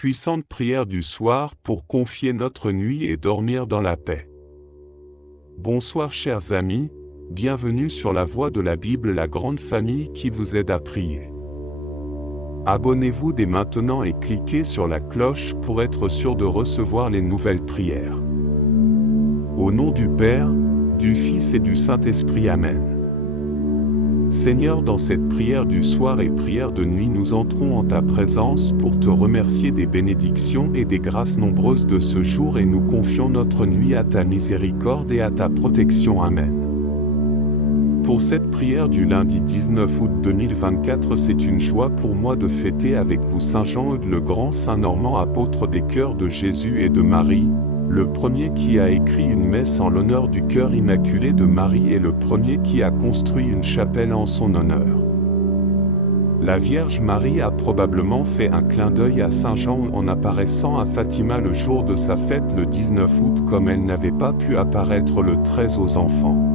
puissante prière du soir pour confier notre nuit et dormir dans la paix. Bonsoir chers amis, bienvenue sur la Voix de la Bible, la grande famille qui vous aide à prier. Abonnez-vous dès maintenant et cliquez sur la cloche pour être sûr de recevoir les nouvelles prières. Au nom du Père, du Fils et du Saint-Esprit, Amen. Seigneur, dans cette prière du soir et prière de nuit, nous entrons en ta présence pour te remercier des bénédictions et des grâces nombreuses de ce jour et nous confions notre nuit à ta miséricorde et à ta protection. Amen. Pour cette prière du lundi 19 août 2024, c'est une joie pour moi de fêter avec vous Saint Jean-Eudes le Grand, Saint Normand, apôtre des cœurs de Jésus et de Marie, le premier qui a écrit une messe en l'honneur du cœur immaculé de Marie et le premier qui a construit une chapelle en son honneur. La Vierge Marie a probablement fait un clin d'œil à Saint Jean en apparaissant à Fatima le jour de sa fête le 19 août comme elle n'avait pas pu apparaître le 13 aux enfants.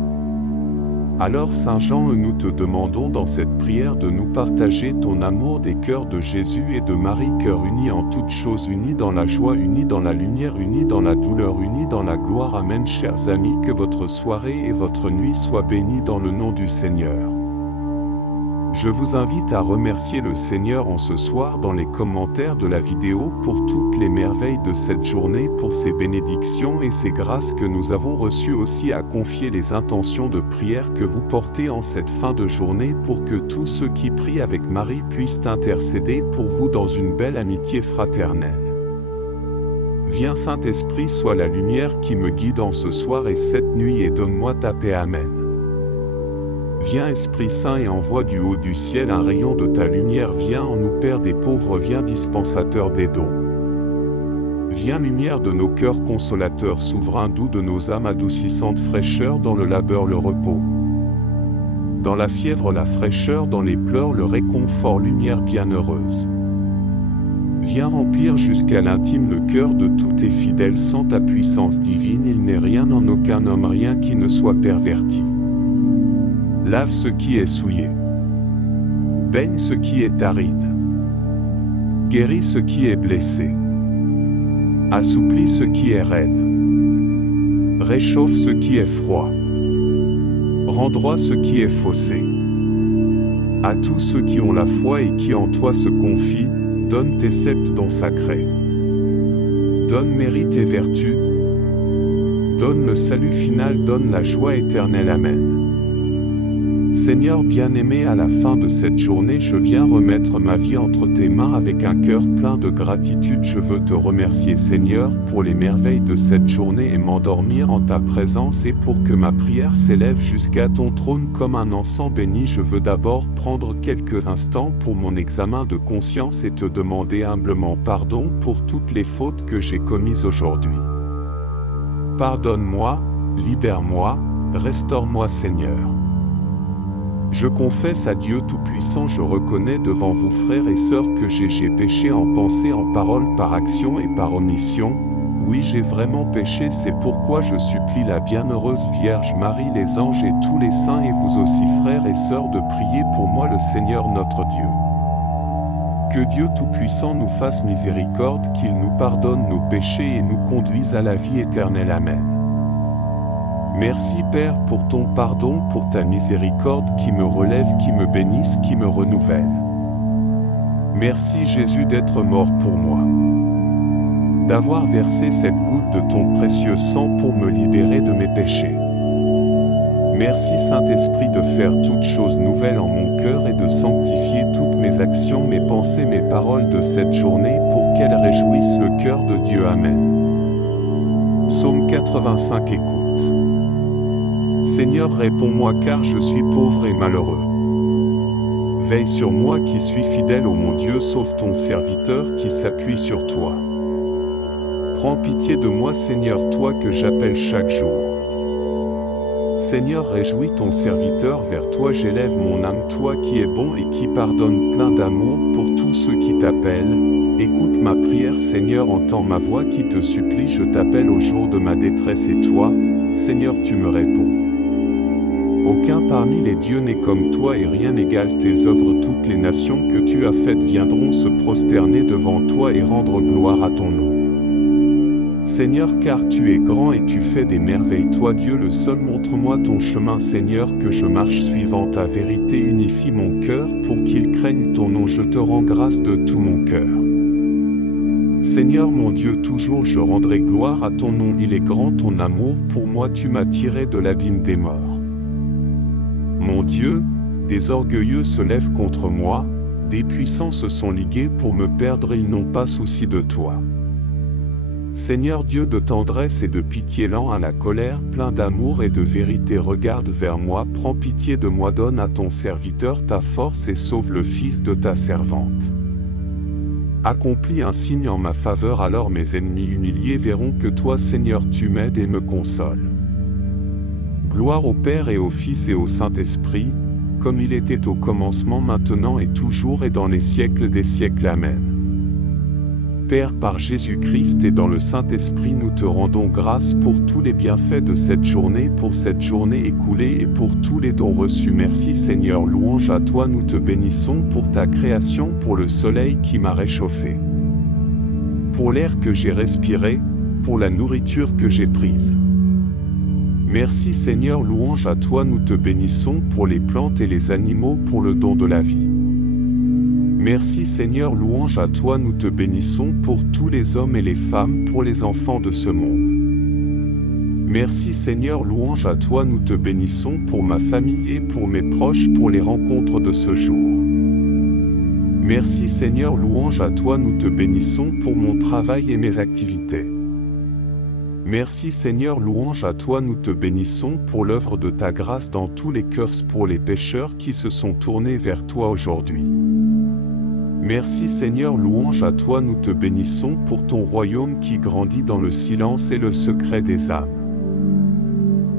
Alors Saint Jean, nous te demandons dans cette prière de nous partager ton amour des cœurs de Jésus et de Marie, cœurs unis en toutes choses, unis dans la joie, unis dans la lumière, unis dans la douleur, unis dans la gloire. Amen. Chers amis, que votre soirée et votre nuit soient bénies dans le nom du Seigneur. Je vous invite à remercier le Seigneur en ce soir dans les commentaires de la vidéo pour toutes les merveilles de cette journée, pour ses bénédictions et ses grâces que nous avons reçues, aussi à confier les intentions de prière que vous portez en cette fin de journée pour que tous ceux qui prient avec Marie puissent intercéder pour vous dans une belle amitié fraternelle. Viens Saint-Esprit, sois la lumière qui me guide en ce soir et cette nuit et donne-moi ta paix. Amen. Viens Esprit Saint et envoie du haut du ciel un rayon de ta lumière. Viens en nous Père des pauvres, viens dispensateur des dons. Viens lumière de nos cœurs, consolateur souverain, doux de nos âmes, adoucissante fraîcheur, dans le labeur le repos. Dans la fièvre la fraîcheur, dans les pleurs le réconfort, lumière bienheureuse. Viens remplir jusqu'à l'intime le cœur de tous tes fidèles, sans ta puissance divine il n'est rien en aucun homme, rien qui ne soit perverti. Lave ce qui est souillé. Baigne ce qui est aride. Guéris ce qui est blessé. Assouplis ce qui est raide. Réchauffe ce qui est froid. Rends droit ce qui est faussé. À tous ceux qui ont la foi et qui en toi se confient, donne tes sept dons sacrés. Donne mérite et vertu. Donne le salut final, donne la joie éternelle. Amen. Seigneur bien-aimé, à la fin de cette journée, je viens remettre ma vie entre tes mains avec un cœur plein de gratitude. Je veux te remercier, Seigneur, pour les merveilles de cette journée et m'endormir en ta présence et pour que ma prière s'élève jusqu'à ton trône comme un encens béni. Je veux d'abord prendre quelques instants pour mon examen de conscience et te demander humblement pardon pour toutes les fautes que j'ai commises aujourd'hui. Pardonne-moi, libère-moi, restaure-moi, Seigneur. Je confesse à Dieu Tout-Puissant, je reconnais devant vous frères et sœurs que j'ai péché en pensée, en parole, par action et par omission. Oui, j'ai vraiment péché, c'est pourquoi je supplie la bienheureuse Vierge Marie, les anges et tous les saints et vous aussi frères et sœurs de prier pour moi le Seigneur notre Dieu. Que Dieu Tout-Puissant nous fasse miséricorde, qu'il nous pardonne nos péchés et nous conduise à la vie éternelle. Amen. Merci Père pour ton pardon, pour ta miséricorde qui me relève, qui me bénisse, qui me renouvelle. Merci Jésus d'être mort pour moi, d'avoir versé cette goutte de ton précieux sang pour me libérer de mes péchés. Merci Saint-Esprit de faire toutes choses nouvelles en mon cœur et de sanctifier toutes mes actions, mes pensées, mes paroles de cette journée pour qu'elles réjouissent le cœur de Dieu. Amen. Psaume 85. Écoute. Seigneur, réponds-moi car je suis pauvre et malheureux. Veille sur moi qui suis fidèle, ô mon Dieu, sauve ton serviteur qui s'appuie sur toi. Prends pitié de moi, Seigneur, toi que j'appelle chaque jour. Seigneur, réjouis ton serviteur, vers toi j'élève mon âme, toi qui es bon et qui pardonne, plein d'amour pour tous ceux qui t'appellent. Écoute ma prière, Seigneur, entends ma voix qui te supplie, je t'appelle au jour de ma détresse et toi, Seigneur, tu me réponds. Aucun parmi les dieux n'est comme toi et rien n'égale tes œuvres. Toutes les nations que tu as faites viendront se prosterner devant toi et rendre gloire à ton nom. Seigneur, car tu es grand et tu fais des merveilles, toi Dieu le seul. Montre-moi ton chemin, Seigneur, que je marche suivant ta vérité. Unifie mon cœur pour qu'il craigne ton nom. Je te rends grâce de tout mon cœur. Seigneur mon Dieu, toujours je rendrai gloire à ton nom. Il est grand ton amour pour moi, tu m'as tiré de l'abîme des morts. Mon Dieu, des orgueilleux se lèvent contre moi, des puissants se sont ligués pour me perdre, ils n'ont pas souci de toi. Seigneur Dieu de tendresse et de pitié, lent à la colère, plein d'amour et de vérité, regarde vers moi, prends pitié de moi, donne à ton serviteur ta force et sauve le fils de ta servante. Accomplis un signe en ma faveur, alors mes ennemis humiliés verront que toi, Seigneur, tu m'aides et me consoles. Gloire au Père et au Fils et au Saint-Esprit, comme il était au commencement, maintenant et toujours et dans les siècles des siècles. Amen. Père, par Jésus-Christ et dans le Saint-Esprit, nous te rendons grâce pour tous les bienfaits de cette journée, pour cette journée écoulée et pour tous les dons reçus. Merci Seigneur, louange à toi, nous te bénissons pour ta création, pour le soleil qui m'a réchauffé, pour l'air que j'ai respiré, pour la nourriture que j'ai prise. Merci Seigneur, louange à toi, nous te bénissons pour les plantes et les animaux, pour le don de la vie. Merci Seigneur, louange à toi, nous te bénissons pour tous les hommes et les femmes, pour les enfants de ce monde. Merci Seigneur, louange à toi, nous te bénissons pour ma famille et pour mes proches, pour les rencontres de ce jour. Merci Seigneur, louange à toi, nous te bénissons pour mon travail et mes activités. Merci Seigneur, louange à toi, nous te bénissons pour l'œuvre de ta grâce dans tous les cœurs, pour les pécheurs qui se sont tournés vers toi aujourd'hui. Merci Seigneur, louange à toi, nous te bénissons pour ton royaume qui grandit dans le silence et le secret des âmes.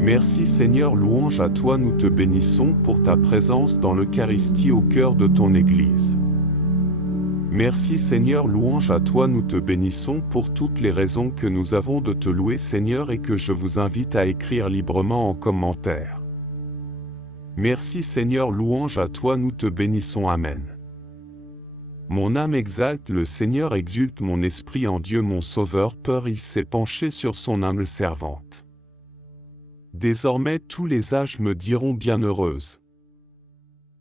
Merci Seigneur, louange à toi, nous te bénissons pour ta présence dans l'Eucharistie au cœur de ton Église. Merci Seigneur, louange à toi, nous te bénissons pour toutes les raisons que nous avons de te louer Seigneur et que je vous invite à écrire librement en commentaire. Merci Seigneur, louange à toi, nous te bénissons. Amen. Mon âme exalte le Seigneur, exulte mon esprit en Dieu mon Sauveur. Peur, il s'est penché sur son humble servante. Désormais tous les âges me diront bienheureuse.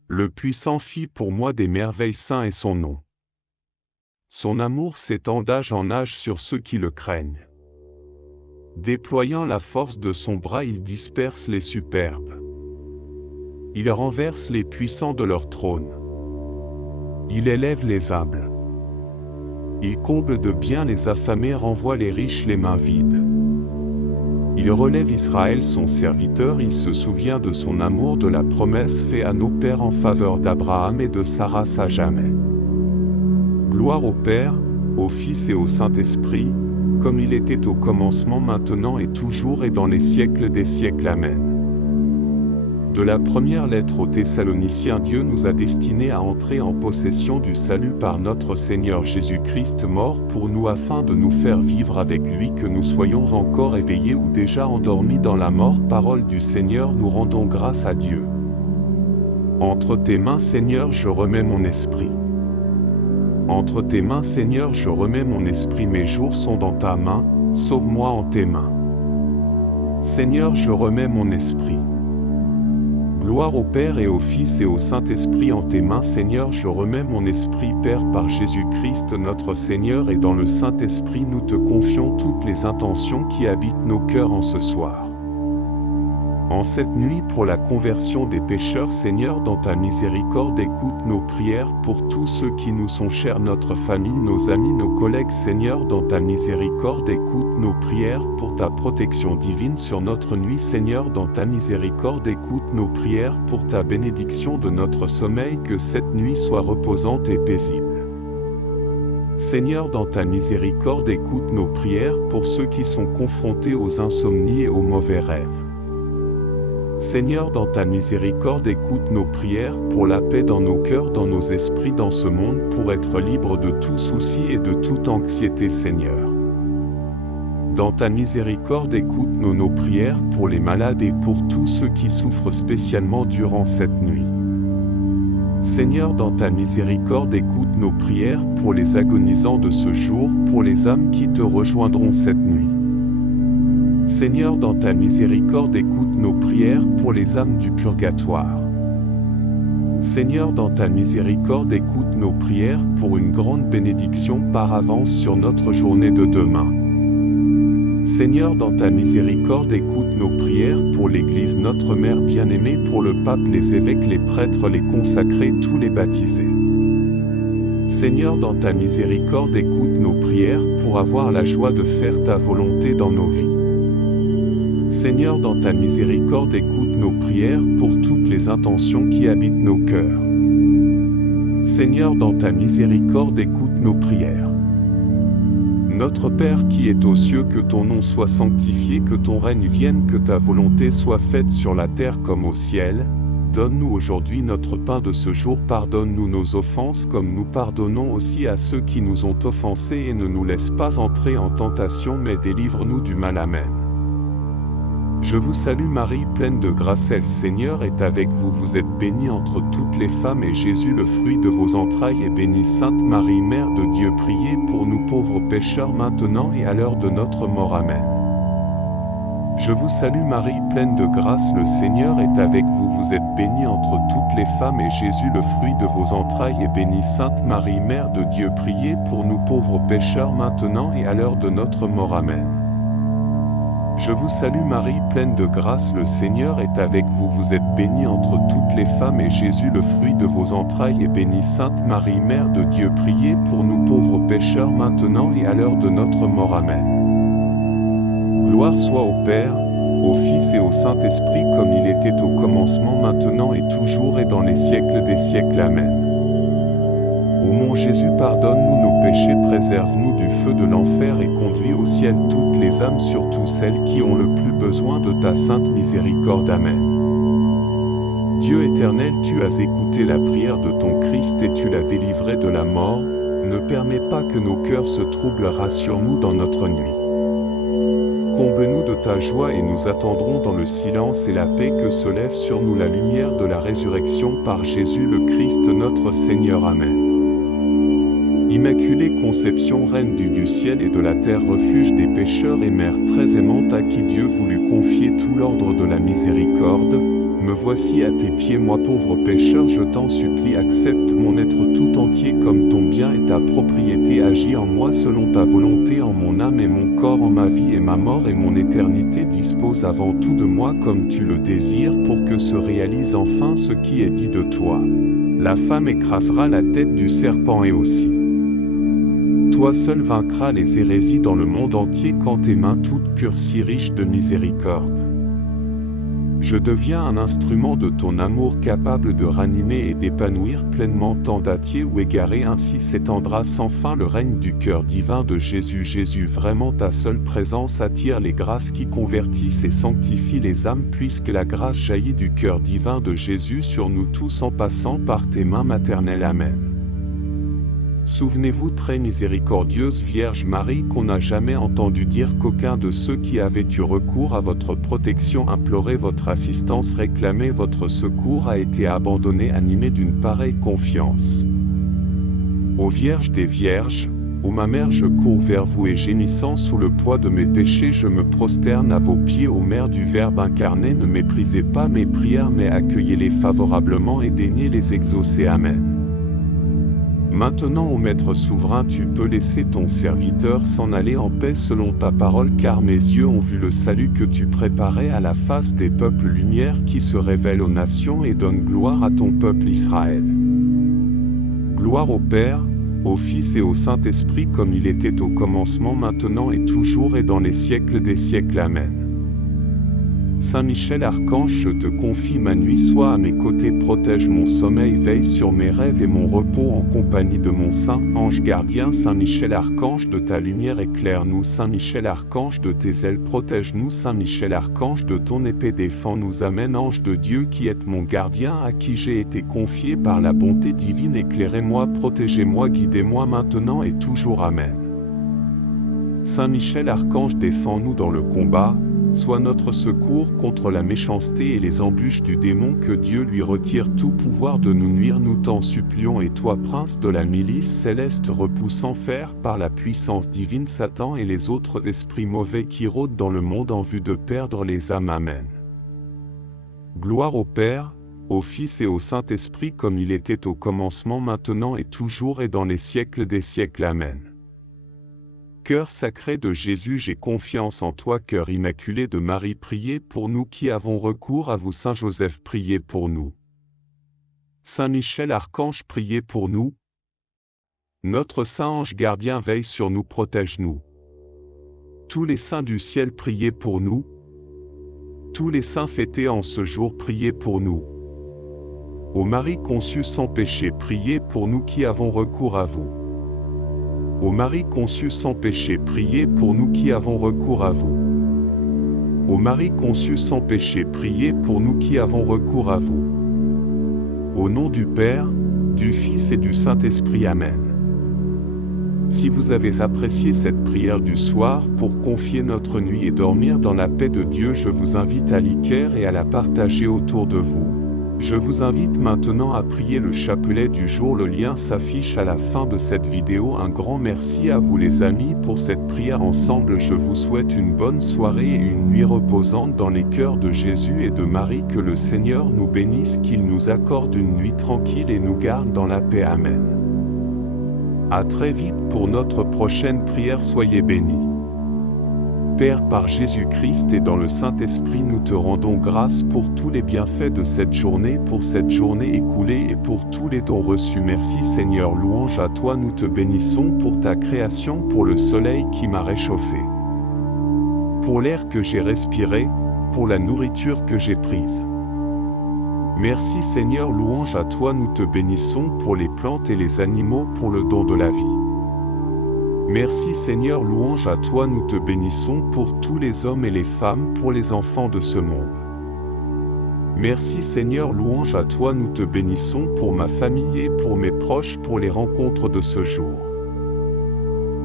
Le Puissant fit pour moi des merveilles, saint est son nom. Son amour s'étend d'âge en âge sur ceux qui le craignent. Déployant la force de son bras, il disperse les superbes. Il renverse les puissants de leur trône. Il élève les humbles. Il comble de bien les affamés, renvoie les riches les mains vides. Il relève Israël son serviteur, il se souvient de son amour, de la promesse faite à nos pères en faveur d'Abraham et de sa race à jamais. Gloire au Père, au Fils et au Saint-Esprit, comme il était au commencement, maintenant et toujours et dans les siècles des siècles. Amen. De la première lettre aux Thessaloniciens, Dieu nous a destinés à entrer en possession du salut par notre Seigneur Jésus-Christ, mort pour nous afin de nous faire vivre avec lui, que nous soyons encore éveillés ou déjà endormis dans la mort. Parole du Seigneur, nous rendons grâce à Dieu. Entre tes mains, Seigneur, je remets mon esprit. Entre tes mains, Seigneur, je remets mon esprit, mes jours sont dans ta main, sauve-moi en tes mains. Seigneur, je remets mon esprit. Gloire au Père et au Fils et au Saint-Esprit, en tes mains, Seigneur, je remets mon esprit. Père, par Jésus-Christ notre Seigneur, et dans le Saint-Esprit, nous te confions toutes les intentions qui habitent nos cœurs en ce soir. En cette nuit, pour la conversion des pécheurs, Seigneur, dans ta miséricorde, écoute nos prières pour tous ceux qui nous sont chers, notre famille, nos amis, nos collègues. Seigneur, dans ta miséricorde, écoute nos prières pour ta protection divine sur notre nuit. Seigneur, dans ta miséricorde, écoute nos prières pour ta bénédiction de notre sommeil, que cette nuit soit reposante et paisible. Seigneur, dans ta miséricorde, écoute nos prières pour ceux qui sont confrontés aux insomnies et aux mauvais rêves. Seigneur, dans ta miséricorde, écoute nos prières pour la paix dans nos cœurs, dans nos esprits, dans ce monde, pour être libres de tout souci et de toute anxiété, Seigneur. Dans ta miséricorde, écoute nos prières pour les malades et pour tous ceux qui souffrent spécialement durant cette nuit. Seigneur, dans ta miséricorde, écoute nos prières pour les agonisants de ce jour, pour les âmes qui te rejoindront cette nuit. Seigneur, dans ta miséricorde, écoute nos prières pour les âmes du purgatoire. Seigneur, dans ta miséricorde, écoute nos prières pour une grande bénédiction par avance sur notre journée de demain. Seigneur, dans ta miséricorde, écoute nos prières pour l'Église, notre Mère bien-aimée, pour le pape, les évêques, les prêtres, les consacrés, tous les baptisés. Seigneur, dans ta miséricorde, écoute nos prières pour avoir la joie de faire ta volonté dans nos vies. Seigneur, dans ta miséricorde, écoute nos prières pour toutes les intentions qui habitent nos cœurs. Seigneur, dans ta miséricorde, écoute nos prières. Notre Père qui es aux cieux, que ton nom soit sanctifié, que ton règne vienne, que ta volonté soit faite sur la terre comme au ciel. Donne-nous aujourd'hui notre pain de ce jour, pardonne-nous nos offenses comme nous pardonnons aussi à ceux qui nous ont offensés, et ne nous laisse pas entrer en tentation, mais délivre-nous du mal. Amen. Je vous salue Marie, pleine de grâce, le Seigneur est avec vous. Vous êtes bénie entre toutes les femmes, et Jésus, le fruit de vos entrailles, est béni. Sainte Marie, Mère de Dieu, priez pour nous pauvres pécheurs, maintenant et à l'heure de notre mort. Amen. Je vous salue Marie, pleine de grâce, le Seigneur est avec vous. Vous êtes bénie entre toutes les femmes, et Jésus, le fruit de vos entrailles, est béni. Sainte Marie, Mère de Dieu, priez pour nous pauvres pécheurs, maintenant et à l'heure de notre mort. Amen. Je vous salue Marie, pleine de grâce, le Seigneur est avec vous. Vous êtes bénie entre toutes les femmes, et Jésus, le fruit de vos entrailles, est béni. Sainte Marie, Mère de Dieu, priez pour nous pauvres pécheurs, maintenant et à l'heure de notre mort. Amen. Gloire soit au Père, au Fils et au Saint-Esprit, comme il était au commencement, maintenant et toujours et dans les siècles des siècles. Amen. Ô mon Jésus, pardonne-nous nos péchés, préserve-nous du feu de l'enfer et conduis au ciel toutes les âmes, surtout celles qui ont le plus besoin de ta sainte miséricorde. Amen. Dieu éternel, tu as écouté la prière de ton Christ et tu l'as délivré de la mort. Ne permets pas que nos cœurs se troublent, rassure-nous dans notre nuit. Comble-nous de ta joie et nous attendrons dans le silence et la paix que se lève sur nous la lumière de la résurrection par Jésus le Christ notre Seigneur. Amen. Immaculée Conception, Reine du ciel et de la terre, refuge des pécheurs et mère très aimante, à qui Dieu voulut confier tout l'ordre de la miséricorde, me voici à tes pieds, moi pauvre pécheur, je t'en supplie, accepte mon être tout entier comme ton bien et ta propriété, agis en moi selon ta volonté, en mon âme et mon corps, en ma vie et ma mort et mon éternité, dispose avant tout de moi comme tu le désires, pour que se réalise enfin ce qui est dit de toi. La femme écrasera la tête du serpent, et aussi toi seul vaincras les hérésies dans le monde entier, quand tes mains toutes pures, si riches de miséricorde. Je deviens un instrument de ton amour, capable de ranimer et d'épanouir pleinement tant d'âtiers ou égarés, ainsi s'étendra sans fin le règne du cœur divin de Jésus. Jésus, vraiment ta seule présence attire les grâces qui convertissent et sanctifient les âmes, puisque la grâce jaillit du cœur divin de Jésus sur nous tous en passant par tes mains maternelles. Amen. Souvenez-vous, très miséricordieuse Vierge Marie, qu'on n'a jamais entendu dire qu'aucun de ceux qui avaient eu recours à votre protection, imploré votre assistance, réclamé votre secours, a été abandonné, animé d'une pareille confiance. Ô Vierge des Vierges, ô ma mère, je cours vers vous et gémissant sous le poids de mes péchés, je me prosterne à vos pieds. Ô Mère du Verbe incarné, ne méprisez pas mes prières, mais accueillez-les favorablement et daignez les exaucer. Amen. Maintenant, ô Maître souverain, tu peux laisser ton serviteur s'en aller en paix selon ta parole, car mes yeux ont vu le salut que tu préparais à la face des peuples, lumière qui se révèle aux nations et donne gloire à ton peuple Israël. Gloire au Père, au Fils et au Saint-Esprit, comme il était au commencement, maintenant et toujours et dans les siècles des siècles. Amen. Saint Michel Archange, je te confie ma nuit, sois à mes côtés, protège mon sommeil, veille sur mes rêves et mon repos en compagnie de mon saint ange gardien. Saint Michel Archange, de ta lumière éclaire-nous. Saint Michel Archange, de tes ailes protège-nous. Saint Michel Archange, de ton épée défends-nous. Amen. Ange de Dieu qui êtes mon gardien, à qui j'ai été confié par la bonté divine, éclairez-moi, protégez-moi, guidez-moi maintenant et toujours. Amen. Saint Michel Archange, défends-nous dans le combat, sois notre secours contre la méchanceté et les embûches du démon, que Dieu lui retire tout pouvoir de nous nuire, nous t'en supplions. Et toi, prince de la milice céleste, repousse en fer par la puissance divine Satan et les autres esprits mauvais qui rôdent dans le monde en vue de perdre les âmes. Amen. Gloire au Père, au Fils et au Saint-Esprit, comme il était au commencement, maintenant et toujours et dans les siècles des siècles. Amen. Cœur sacré de Jésus, j'ai confiance en toi. Cœur immaculé de Marie, priez pour nous qui avons recours à vous. Saint Joseph, priez pour nous. Saint Michel Archange, priez pour nous. Notre saint ange gardien, veille sur nous, protège-nous. Tous les saints du ciel, priez pour nous. Tous les saints fêtés en ce jour, priez pour nous. Ô Marie conçue sans péché, priez pour nous qui avons recours à vous. Ô Marie conçue sans péché, priez pour nous qui avons recours à vous. Ô Marie conçue sans péché, priez pour nous qui avons recours à vous. Au nom du Père, du Fils et du Saint-Esprit. Amen. Si vous avez apprécié cette prière du soir pour confier notre nuit et dormir dans la paix de Dieu, je vous invite à liker et à la partager autour de vous. Je vous invite maintenant à prier le chapelet du jour. Le lien s'affiche à la fin de cette vidéo. Un grand merci à vous les amis pour cette prière ensemble. Je vous souhaite une bonne soirée et une nuit reposante dans les cœurs de Jésus et de Marie. Que le Seigneur nous bénisse, qu'il nous accorde une nuit tranquille et nous garde dans la paix. Amen. À très vite pour notre prochaine prière. Soyez bénis. Père, par Jésus-Christ et dans le Saint-Esprit, nous te rendons grâce pour tous les bienfaits de cette journée, pour cette journée écoulée et pour tous les dons reçus. Merci Seigneur, louange à toi, nous te bénissons pour ta création, pour le soleil qui m'a réchauffé, pour l'air que j'ai respiré, pour la nourriture que j'ai prise. Merci Seigneur, louange à toi, nous te bénissons pour les plantes et les animaux, pour le don de la vie. Merci Seigneur, louange à toi, nous te bénissons pour tous les hommes et les femmes, pour les enfants de ce monde. Merci Seigneur, louange à toi, nous te bénissons pour ma famille et pour mes proches, pour les rencontres de ce jour.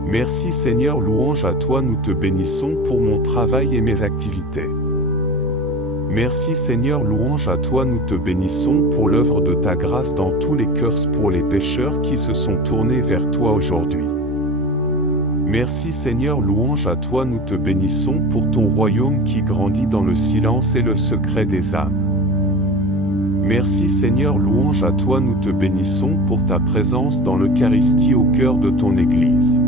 Merci Seigneur, louange à toi, nous te bénissons pour mon travail et mes activités. Merci Seigneur, louange à toi, nous te bénissons pour l'œuvre de ta grâce dans tous les cœurs, pour les pécheurs qui se sont tournés vers toi aujourd'hui. Merci Seigneur, louange à toi, nous te bénissons pour ton royaume qui grandit dans le silence et le secret des âmes. Merci Seigneur, louange à toi, nous te bénissons pour ta présence dans l'Eucharistie au cœur de ton Église.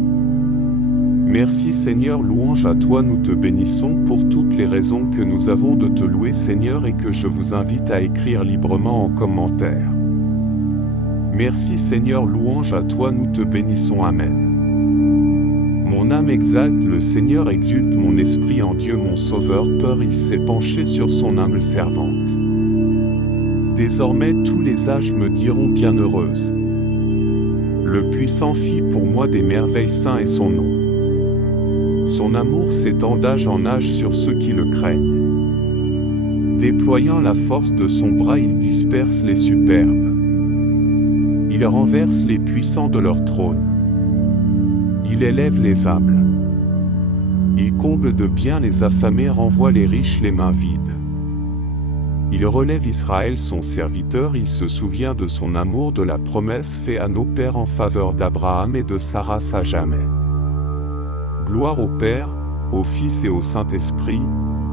Merci Seigneur, louange à toi, nous te bénissons pour toutes les raisons que nous avons de te louer Seigneur et que je vous invite à écrire librement en commentaire. Merci Seigneur, louange à toi, nous te bénissons. Amen. Mon âme exalte le Seigneur, exulte mon esprit en Dieu mon Sauveur. Peur, il s'est penché sur son humble servante. Désormais tous les âges me diront bienheureuse. Le Puissant fit pour moi des merveilles, saint est son nom. Son amour s'étend d'âge en âge sur ceux qui le craignent. Déployant la force de son bras, il disperse les superbes. Il renverse les puissants de leur trône. Il élève les humbles. Il comble de bien les affamés, renvoie les riches les mains vides. Il relève Israël son serviteur, il se souvient de son amour, de la promesse faite à nos pères en faveur d'Abraham et de sa race à jamais. Gloire au Père, au Fils et au Saint-Esprit,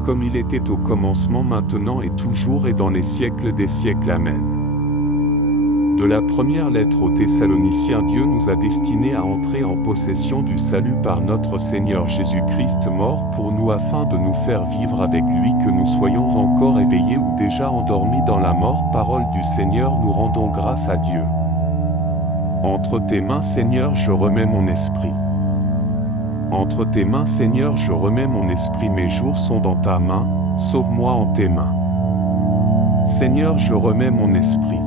comme il était au commencement, maintenant et toujours et dans les siècles des siècles. Amen. De la première lettre aux Thessaloniciens, Dieu nous a destinés à entrer en possession du salut par notre Seigneur Jésus-Christ, mort pour nous afin de nous faire vivre avec lui, que nous soyons encore éveillés ou déjà endormis dans la mort. Parole du Seigneur, nous rendons grâce à Dieu. Entre tes mains, Seigneur, je remets mon esprit. Entre tes mains, Seigneur, je remets mon esprit, mes jours sont dans ta main, sauve-moi en tes mains. Seigneur, je remets mon esprit.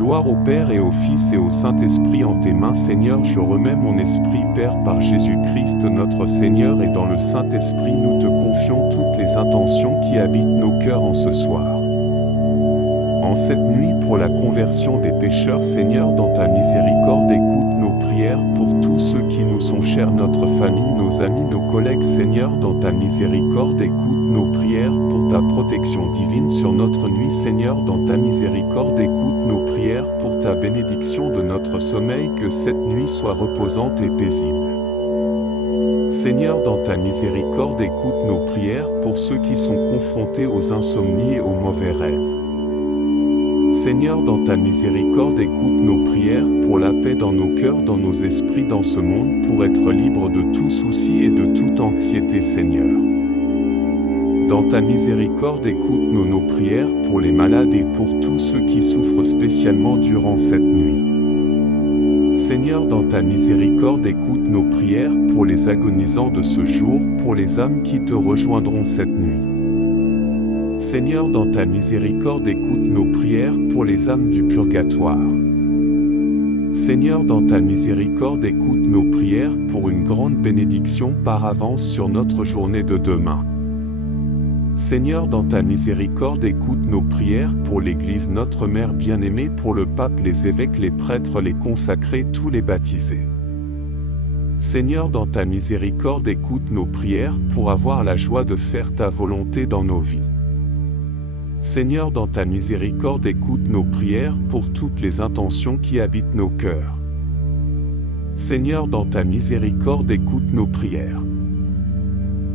Gloire au Père et au Fils et au Saint-Esprit, en tes mains, Seigneur, je remets mon esprit. Père, par Jésus-Christ notre Seigneur, et dans le Saint-Esprit, nous te confions toutes les intentions qui habitent nos cœurs en ce soir. En cette nuit, pour la conversion des pécheurs, Seigneur, dans ta miséricorde, écoute nos prières pour tous ceux qui nous sont chers, notre famille, nos amis, nos collègues. Seigneur, dans ta miséricorde, écoute nos prières pour ta protection divine sur notre nuit. Seigneur, dans ta miséricorde, écoute nos prières pour ta bénédiction de notre sommeil, que cette nuit soit reposante et paisible. Seigneur, dans ta miséricorde, écoute nos prières pour ceux qui sont confrontés aux insomnies et aux mauvais rêves. Seigneur, dans ta miséricorde, écoute nos prières pour la paix dans nos cœurs, dans nos esprits, dans ce monde, pour être libre de tout souci et de toute anxiété. Seigneur, dans ta miséricorde, écoute nos prières pour les malades et pour tous ceux qui souffrent spécialement durant cette nuit. Seigneur, dans ta miséricorde, écoute nos prières pour les agonisants de ce jour, pour les âmes qui te rejoindront cette nuit. Seigneur, dans ta miséricorde, écoute nos prières pour les âmes du purgatoire. Seigneur, dans ta miséricorde, écoute nos prières pour une grande bénédiction par avance sur notre journée de demain. Seigneur, dans ta miséricorde, écoute nos prières pour l'Église, notre Mère bien-aimée, pour le pape, les évêques, les prêtres, les consacrés, tous les baptisés. Seigneur, dans ta miséricorde, écoute nos prières pour avoir la joie de faire ta volonté dans nos vies. Seigneur, dans ta miséricorde, écoute nos prières pour toutes les intentions qui habitent nos cœurs. Seigneur, dans ta miséricorde, écoute nos prières.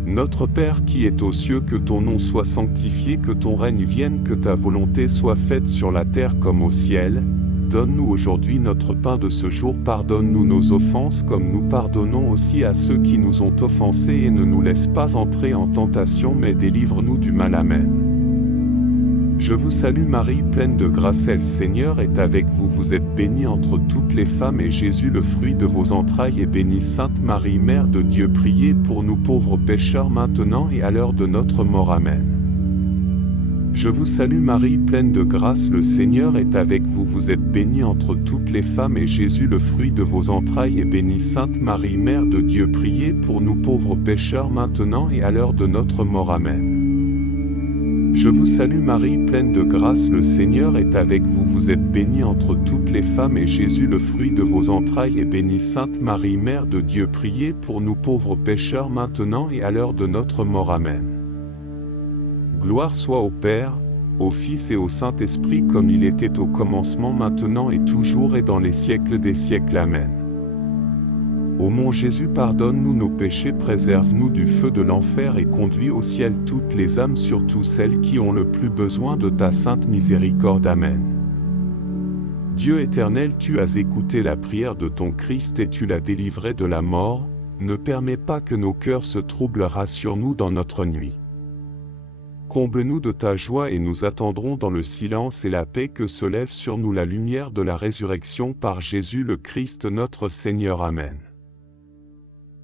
Notre Père qui es aux cieux, que ton nom soit sanctifié, que ton règne vienne, que ta volonté soit faite sur la terre comme au ciel. Donne-nous aujourd'hui notre pain de ce jour. Pardonne-nous nos offenses comme nous pardonnons aussi à ceux qui nous ont offensés, et ne nous laisse pas entrer en tentation, mais délivre-nous du mal. Amen. Je vous salue Marie, pleine de grâce, le Seigneur est avec vous. Vous êtes bénie entre toutes les femmes, et Jésus, le fruit de vos entrailles, est béni. Sainte Marie, Mère de Dieu, priez pour nous pauvres pécheurs, maintenant et à l'heure de notre mort. Amen. Je vous salue Marie, pleine de grâce, le Seigneur est avec vous. Vous êtes bénie entre toutes les femmes, et Jésus, le fruit de vos entrailles, est béni. Sainte Marie, Mère de Dieu, priez pour nous pauvres pécheurs, maintenant et à l'heure de notre mort. Amen. Je vous salue Marie, pleine de grâce, le Seigneur est avec vous. Vous êtes bénie entre toutes les femmes, et Jésus, le fruit de vos entrailles, est béni. Sainte Marie, Mère de Dieu, priez pour nous pauvres pécheurs, maintenant et à l'heure de notre mort. Amen. Gloire soit au Père, au Fils et au Saint-Esprit, comme il était au commencement, maintenant et toujours et dans les siècles des siècles. Amen. Ô mon Jésus, pardonne-nous nos péchés, préserve-nous du feu de l'enfer et conduis au ciel toutes les âmes, surtout celles qui ont le plus besoin de ta sainte miséricorde. Amen. Dieu éternel, tu as écouté la prière de ton Christ et tu l'as délivré de la mort. Ne permets pas que nos cœurs se troublent, rassure-nous dans notre nuit. Comble-nous de ta joie et nous attendrons dans le silence et la paix que se lève sur nous la lumière de la résurrection par Jésus le Christ notre Seigneur. Amen.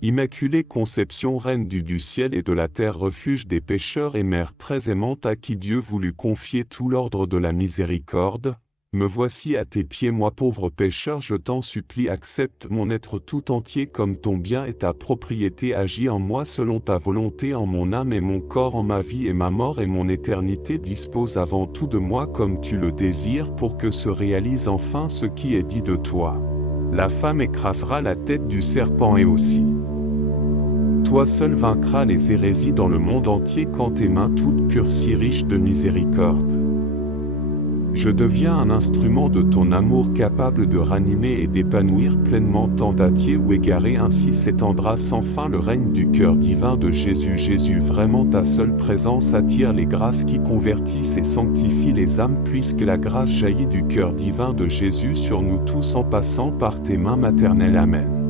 Immaculée Conception, Reine du ciel et de la terre, refuge des pécheurs et mère très aimante à qui Dieu voulut confier tout l'ordre de la miséricorde, me voici à tes pieds, moi pauvre pécheur, je t'en supplie, accepte mon être tout entier comme ton bien et ta propriété, agis en moi selon ta volonté, en mon âme et mon corps, en ma vie et ma mort et mon éternité, dispose avant tout de moi comme tu le désires, pour que se réalise enfin ce qui est dit de toi. La femme écrasera la tête du serpent et aussi toi seul vaincras les hérésies dans le monde entier, quand tes mains toutes pures si riches de miséricorde. Je deviens un instrument de ton amour capable de ranimer et d'épanouir pleinement tant d'âtiers ou égarés, ainsi s'étendra sans fin le règne du cœur divin de Jésus. Jésus, vraiment ta seule présence attire les grâces qui convertissent et sanctifient les âmes, puisque la grâce jaillit du cœur divin de Jésus sur nous tous en passant par tes mains maternelles. Amen.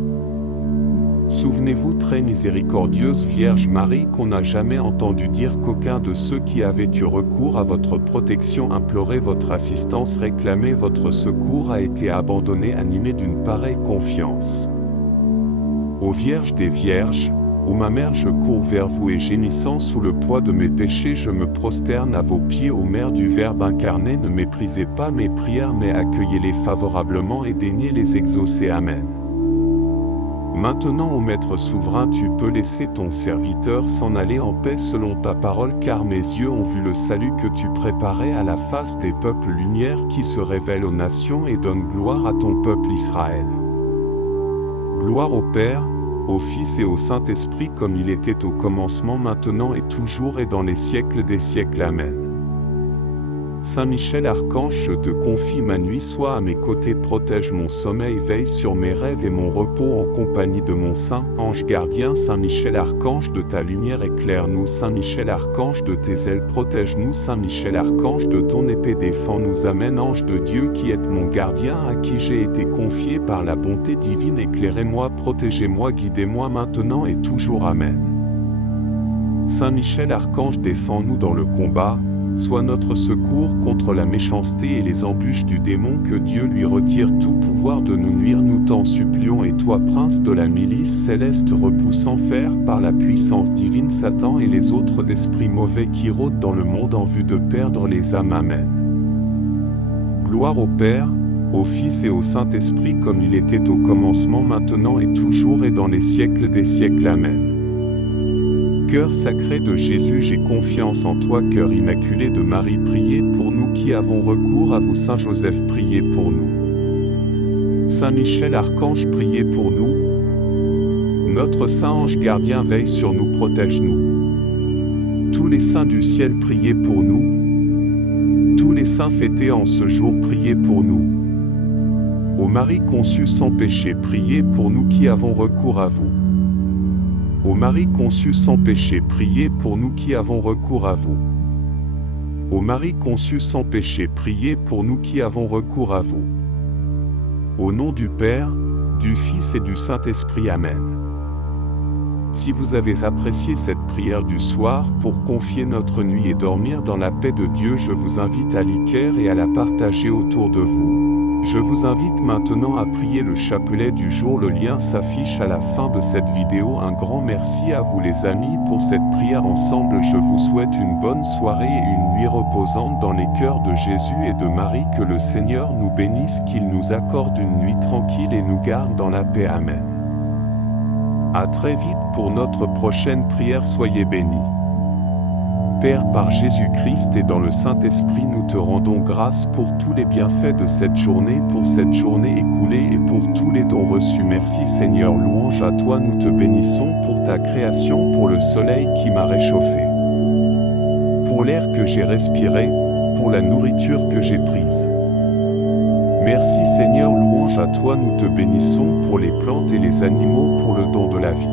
Souvenez-vous, très miséricordieuse Vierge Marie, qu'on n'a jamais entendu dire qu'aucun de ceux qui avaient eu recours à votre protection, imploré votre assistance, réclamé votre secours, a été abandonné, animé d'une pareille confiance. Ô Vierge des Vierges, ô ma mère, je cours vers vous et gémissant sous le poids de mes péchés, je me prosterne à vos pieds. Ô Mère du Verbe incarné, ne méprisez pas mes prières, mais accueillez-les favorablement et daignez les exaucer. Amen. Souvenez-vous, très miséricordieuse Vierge Marie, qu'on n'a jamais entendu dire qu'aucun de ceux qui avaient eu recours à votre protection, imploré votre assistance, réclamé votre secours, a été abandonné, animé d'une pareille confiance. Ô Vierge des Vierges, ô ma mère, je cours vers vous et gémissant sous le poids de mes péchés, je me prosterne à vos pieds. Ô Mère du Verbe incarné, ne méprisez pas mes prières, mais accueillez-les favorablement et daignez les exaucer. Amen. Maintenant, ô Maître souverain, tu peux laisser ton serviteur s'en aller en paix selon ta parole, car mes yeux ont vu le salut que tu préparais à la face des peuples, lumière qui se révèle aux nations et donne gloire à ton peuple Israël. Gloire au Père, au Fils et au Saint-Esprit comme il était au commencement, maintenant et toujours et dans les siècles des siècles. Amen. Saint Michel Archange, je te confie ma nuit, sois à mes côtés, protège mon sommeil, veille sur mes rêves et mon repos en compagnie de mon saint ange gardien. Saint Michel Archange, de ta lumière éclaire-nous. Saint Michel Archange, de tes ailes protège-nous. Saint Michel Archange, de ton épée défends-nous. Amen. Ange de Dieu qui êtes mon gardien, à qui j'ai été confié par la bonté divine, éclairez-moi, protégez-moi, guidez-moi maintenant et toujours. Amen. Saint Michel Archange, défends-nous dans le combat. Sois notre secours contre la méchanceté et les embûches du démon, que Dieu lui retire tout pouvoir de nous nuire, nous t'en supplions. Et toi, prince de la milice céleste, repousse en fer par la puissance divine Satan et les autres esprits mauvais qui rôdent dans le monde en vue de perdre les âmes. Amen. Gloire au Père, au Fils et au Saint-Esprit comme il était au commencement, maintenant et toujours et dans les siècles des siècles. Amen. Cœur sacré de Jésus, j'ai confiance en toi. Cœur immaculé de Marie, priez pour nous qui avons recours à vous. Saint Joseph, priez pour nous. Saint Michel Archange, priez pour nous. Notre saint ange gardien, veille sur nous, protège-nous. Tous les saints du ciel, priez pour nous. Tous les saints fêtés en ce jour, priez pour nous. Ô Marie conçue sans péché, priez pour nous qui avons recours à vous. Ô Marie conçue sans péché, priez pour nous qui avons recours à vous. Ô Marie conçue sans péché, priez pour nous qui avons recours à vous. Au nom du Père, du Fils et du Saint-Esprit. Amen. Si vous avez apprécié cette prière du soir pour confier notre nuit et dormir dans la paix de Dieu, je vous invite à liker et à la partager autour de vous. Je vous invite maintenant à prier le chapelet du jour. Le lien s'affiche à la fin de cette vidéo. Un grand merci à vous les amis pour cette prière ensemble. Je vous souhaite une bonne soirée et une nuit reposante dans les cœurs de Jésus et de Marie. Que le Seigneur nous bénisse, qu'il nous accorde une nuit tranquille et nous garde dans la paix. Amen. À très vite pour notre prochaine prière. Soyez bénis. Père, par Jésus-Christ et dans le Saint-Esprit, nous te rendons grâce pour tous les bienfaits de cette journée, pour cette journée écoulée et pour tous les dons reçus. Merci Seigneur, louange à toi, nous te bénissons pour ta création, pour le soleil qui m'a réchauffé, pour l'air que j'ai respiré, pour la nourriture que j'ai prise. Merci Seigneur, louange à toi, nous te bénissons pour les plantes et les animaux, pour le don de la vie.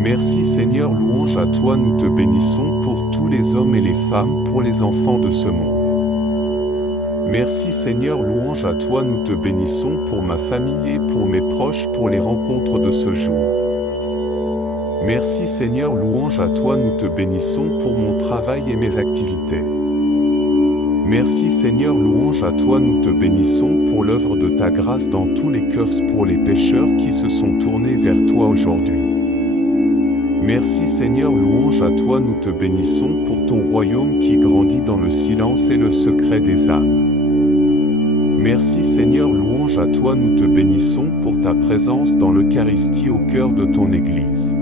Merci Seigneur, louange à toi, nous te bénissons pour tous les hommes et les femmes, pour les enfants de ce monde. Merci Seigneur, louange à toi, nous te bénissons pour ma famille et pour mes proches, pour les rencontres de ce jour. Merci Seigneur, louange à toi, nous te bénissons pour mon travail et mes activités. Merci Seigneur, louange à toi, nous te bénissons pour l'œuvre de ta grâce dans tous les cœurs, pour les pécheurs qui se sont tournés vers toi aujourd'hui. Merci Seigneur, louange à toi, nous te bénissons pour ton royaume qui grandit dans le silence et le secret des âmes. Merci Seigneur, louange à toi, nous te bénissons pour ta présence dans l'Eucharistie au cœur de ton Église.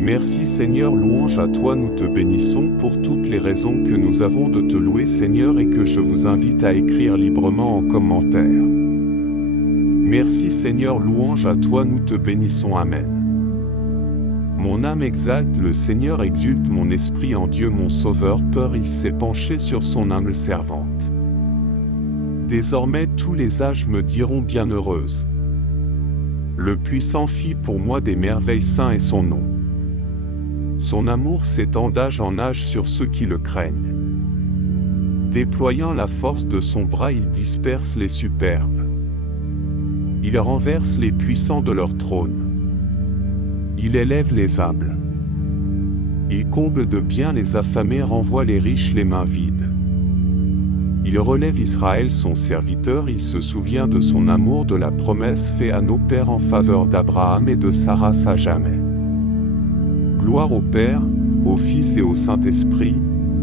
Merci Seigneur, louange à toi, nous te bénissons pour toutes les raisons que nous avons de te louer Seigneur et que je vous invite à écrire librement en commentaire. Merci Seigneur, louange à toi, nous te bénissons. Amen. Mon âme exalte le Seigneur, exulte mon esprit en Dieu mon Sauveur. Peur, il s'est penché sur son humble servante. Désormais tous les âges me diront bienheureuse. Le puissant fit pour moi des merveilles, saint est son nom. Son amour s'étend d'âge en âge sur ceux qui le craignent. Déployant la force de son bras, il disperse les superbes. Il renverse les puissants de leur trône. Il élève les humbles. Il comble de bien les affamés, renvoie les riches les mains vides. Il relève Israël son serviteur, il se souvient de son amour, de la promesse faite à nos pères en faveur d'Abraham et de sa race à jamais. Gloire au Père, au Fils et au Saint-Esprit,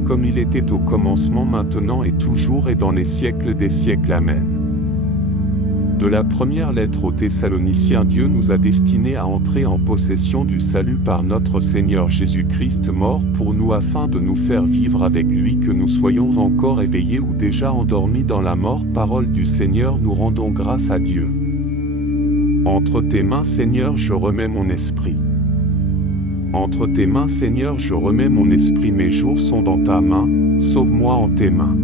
comme il était au commencement, maintenant et toujours et dans les siècles des siècles. Amen. De la première lettre aux Thessaloniciens, Dieu nous a destinés à entrer en possession du salut par notre Seigneur Jésus-Christ, mort pour nous afin de nous faire vivre avec lui, que nous soyons encore éveillés ou déjà endormis dans la mort. Parole du Seigneur, nous rendons grâce à Dieu. Entre tes mains, Seigneur, je remets mon esprit. Entre tes mains, Seigneur, je remets mon esprit, mes jours sont dans ta main, sauve-moi en tes mains.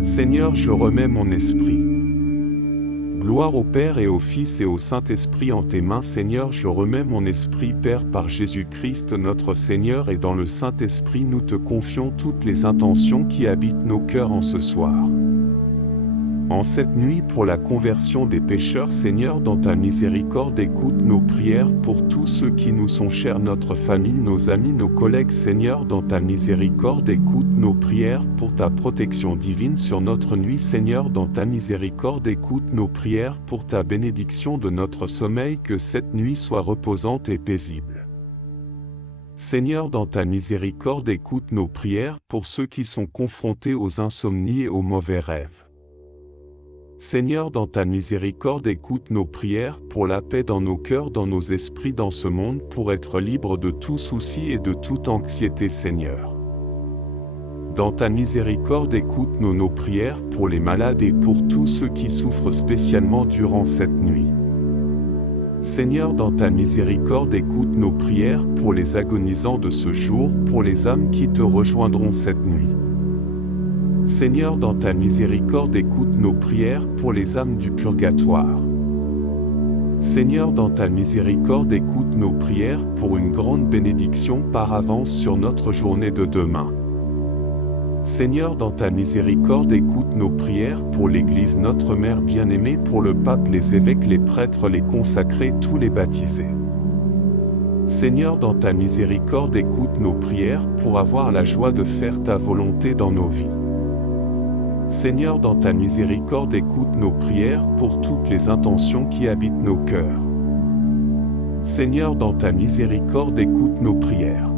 Seigneur, je remets mon esprit. Gloire au Père et au Fils et au Saint-Esprit, en tes mains, Seigneur, je remets mon esprit, Père, par Jésus-Christ notre Seigneur, et dans le Saint-Esprit nous te confions toutes les intentions qui habitent nos cœurs en ce soir. En cette nuit pour la conversion des pécheurs, Seigneur, dans ta miséricorde, écoute nos prières pour tous ceux qui nous sont chers, notre famille, nos amis, nos collègues, Seigneur, dans ta miséricorde, écoute nos prières pour ta protection divine sur notre nuit, Seigneur, dans ta miséricorde, écoute nos prières pour ta bénédiction de notre sommeil, que cette nuit soit reposante et paisible. Seigneur, dans ta miséricorde, écoute nos prières pour ceux qui sont confrontés aux insomnies et aux mauvais rêves. Seigneur, dans ta miséricorde, écoute nos prières pour la paix dans nos cœurs, dans nos esprits, dans ce monde, pour être libres de tout souci et de toute anxiété, Seigneur. Dans ta miséricorde, écoute nos prières pour les malades et pour tous ceux qui souffrent spécialement durant cette nuit. Seigneur, dans ta miséricorde, écoute nos prières pour les agonisants de ce jour, pour les âmes qui te rejoindront cette nuit. Seigneur, dans ta miséricorde, écoute nos prières pour les âmes du purgatoire. Seigneur, dans ta miséricorde, écoute nos prières pour une grande bénédiction par avance sur notre journée de demain. Seigneur, dans ta miséricorde, écoute nos prières pour l'Église, notre Mère bien-aimée, pour le pape, les évêques, les prêtres, les consacrés, tous les baptisés. Seigneur, dans ta miséricorde, écoute nos prières pour avoir la joie de faire ta volonté dans nos vies. Seigneur, dans ta miséricorde, écoute nos prières pour toutes les intentions qui habitent nos cœurs. Seigneur, dans ta miséricorde, écoute nos prières.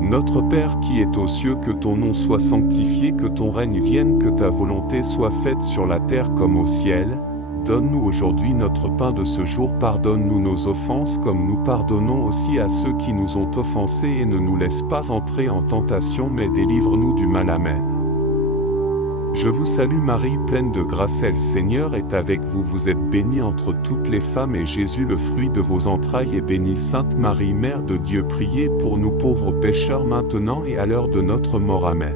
Notre Père qui es aux cieux, que ton nom soit sanctifié, que ton règne vienne, que ta volonté soit faite sur la terre comme au ciel. Donne-nous aujourd'hui notre pain de ce jour, pardonne-nous nos offenses comme nous pardonnons aussi à ceux qui nous ont offensés, et ne nous laisse pas entrer en tentation, mais délivre-nous du mal. Amen. Je vous salue Marie, pleine de grâce, le Seigneur est avec vous. Vous êtes bénie entre toutes les femmes, et Jésus, le fruit de vos entrailles, est béni. Sainte Marie, Mère de Dieu, priez pour nous pauvres pécheurs, maintenant et à l'heure de notre mort. Amen.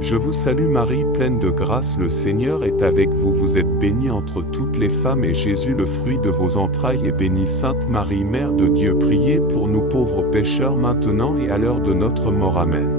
Je vous salue Marie, pleine de grâce, le Seigneur est avec vous. Vous êtes bénie entre toutes les femmes, et Jésus, le fruit de vos entrailles, est béni. Sainte Marie, Mère de Dieu, priez pour nous pauvres pécheurs, maintenant et à l'heure de notre mort. Amen.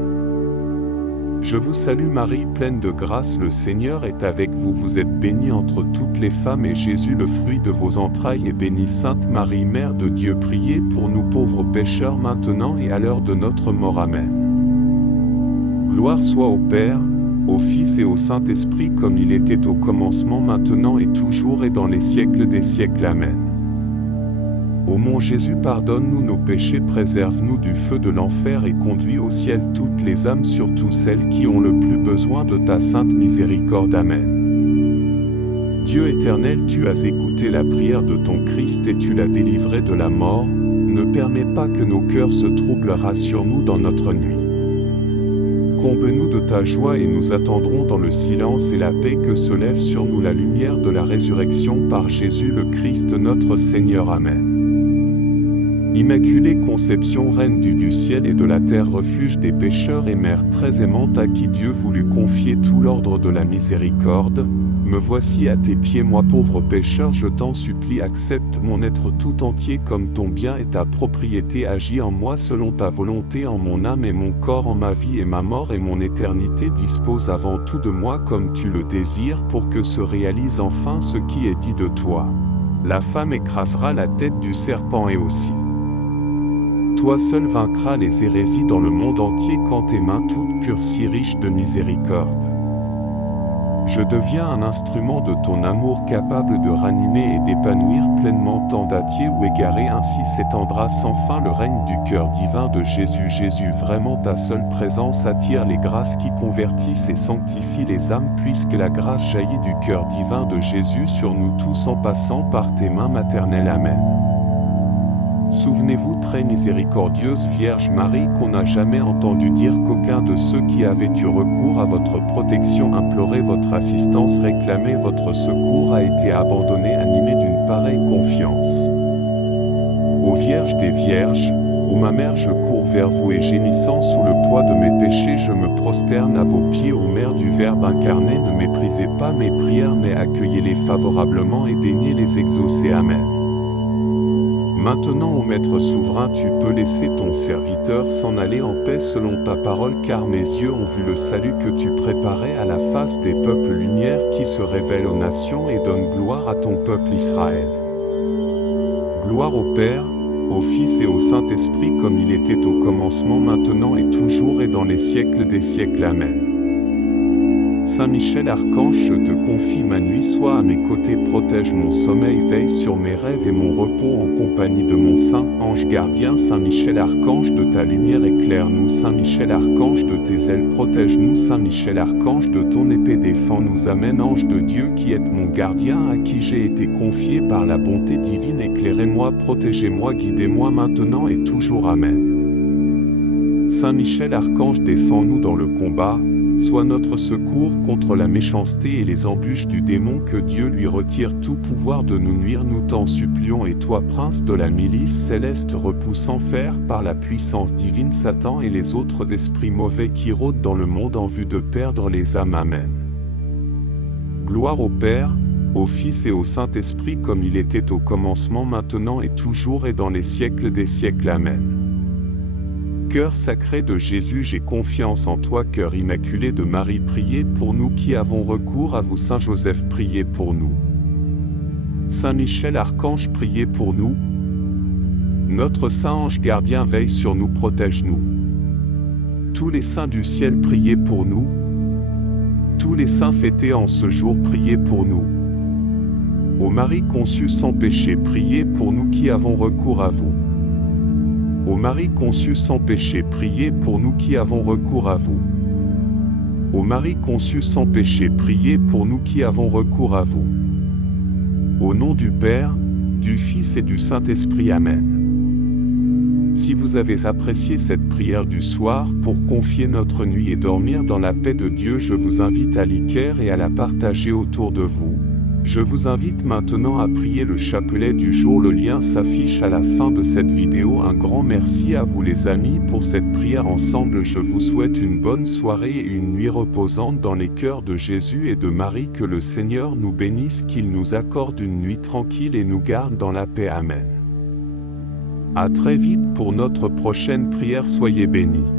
Je vous salue Marie, pleine de grâce, le Seigneur est avec vous. Vous êtes bénie entre toutes les femmes, et Jésus, le fruit de vos entrailles, est béni. Sainte Marie, Mère de Dieu, priez pour nous pauvres pécheurs, maintenant et à l'heure de notre mort. Amen. Gloire soit au Père, au Fils et au Saint-Esprit, comme il était au commencement, maintenant et toujours et dans les siècles des siècles. Amen. Ô mon Jésus, pardonne-nous nos péchés, préserve-nous du feu de l'enfer et conduis au ciel toutes les âmes, surtout celles qui ont le plus besoin de ta sainte miséricorde. Amen. Dieu éternel, tu as écouté la prière de ton Christ et tu l'as délivré de la mort. Ne permets pas que nos cœurs se troublent, rassure-nous dans notre nuit. Comble-nous de ta joie et nous attendrons dans le silence et la paix que se lève sur nous la lumière de la résurrection par Jésus le Christ notre Seigneur. Amen. Immaculée Conception, Reine du ciel et de la terre, refuge des pécheurs et mère très aimante à qui Dieu voulut confier tout l'ordre de la miséricorde, me voici à tes pieds, moi pauvre pécheur, je t'en supplie, accepte mon être tout entier comme ton bien et ta propriété, agis en moi selon ta volonté, en mon âme et mon corps, en ma vie et ma mort et mon éternité, dispose avant tout de moi comme tu le désires, pour que se réalise enfin ce qui est dit de toi. La femme écrasera la tête du serpent et aussi toi seul vaincras les hérésies dans le monde entier, quand tes mains toutes pures, si riches de miséricorde. Je deviens un instrument de ton amour, capable de ranimer et d'épanouir pleinement tant d'âtiers ou égarés, ainsi s'étendra sans fin le règne du cœur divin de Jésus. Jésus, vraiment ta seule présence attire les grâces qui convertissent et sanctifient les âmes, puisque la grâce jaillit du cœur divin de Jésus sur nous tous en passant par tes mains maternelles. Amen. Souvenez-vous, très miséricordieuse Vierge Marie, qu'on n'a jamais entendu dire qu'aucun de ceux qui avaient eu recours à votre protection, imploré votre assistance, réclamé votre secours, a été abandonné, animé d'une pareille confiance. Ô Vierge des Vierges, ô ma mère, je cours vers vous et gémissant sous le poids de mes péchés, je me prosterne à vos pieds, ô Mère du Verbe incarné. Ne méprisez pas mes prières, mais accueillez-les favorablement et daignez les exaucer. Amen. Maintenant, ô Maître souverain, tu peux laisser ton serviteur s'en aller en paix selon ta parole, car mes yeux ont vu le salut que tu préparais à la face des peuples, lumière qui se révèle aux nations et donne gloire à ton peuple Israël. Gloire au Père, au Fils et au Saint-Esprit, comme il était au commencement, maintenant et toujours et dans les siècles des siècles. Amen. Saint Michel Archange, je te confie ma nuit, sois à mes côtés, protège mon sommeil, veille sur mes rêves et mon repos en compagnie de mon saint ange gardien. Saint Michel Archange, de ta lumière éclaire-nous. Saint Michel Archange, de tes ailes protège-nous. Saint Michel Archange, de ton épée défends-nous. Amen. Ange de Dieu qui êtes mon gardien, à qui j'ai été confié par la bonté divine, éclairez-moi, protégez-moi, guidez-moi maintenant et toujours. Amen. Saint Michel Archange, défends-nous dans le combat. Sois notre secours contre la méchanceté et les embûches du démon, que Dieu lui retire tout pouvoir de nous nuire, nous t'en supplions. Et toi, prince de la milice céleste, repousse en fer par la puissance divine Satan et les autres esprits mauvais qui rôdent dans le monde en vue de perdre les âmes. Amen. Gloire au Père, au Fils et au Saint-Esprit, comme il était au commencement, maintenant et toujours et dans les siècles des siècles. Amen. Cœur sacré de Jésus, j'ai confiance en toi. Cœur immaculé de Marie, priez pour nous qui avons recours à vous. Saint Joseph, priez pour nous. Saint Michel Archange, priez pour nous. Notre saint ange gardien, veille sur nous, protège-nous. Tous les saints du ciel, priez pour nous. Tous les saints fêtés en ce jour, priez pour nous. Ô Marie conçue sans péché, priez pour nous qui avons recours à vous. Ô Marie conçue sans péché, priez pour nous qui avons recours à vous. Ô Marie conçue sans péché, priez pour nous qui avons recours à vous. Au nom du Père, du Fils et du Saint-Esprit. Amen. Si vous avez apprécié cette prière du soir pour confier notre nuit et dormir dans la paix de Dieu, je vous invite à liker et à la partager autour de vous. Je vous invite maintenant à prier le chapelet du jour. Le lien s'affiche à la fin de cette vidéo. Un grand merci à vous les amis pour cette prière ensemble. Je vous souhaite une bonne soirée et une nuit reposante dans les cœurs de Jésus et de Marie. Que le Seigneur nous bénisse, qu'il nous accorde une nuit tranquille et nous garde dans la paix. Amen. À très vite pour notre prochaine prière. Soyez bénis.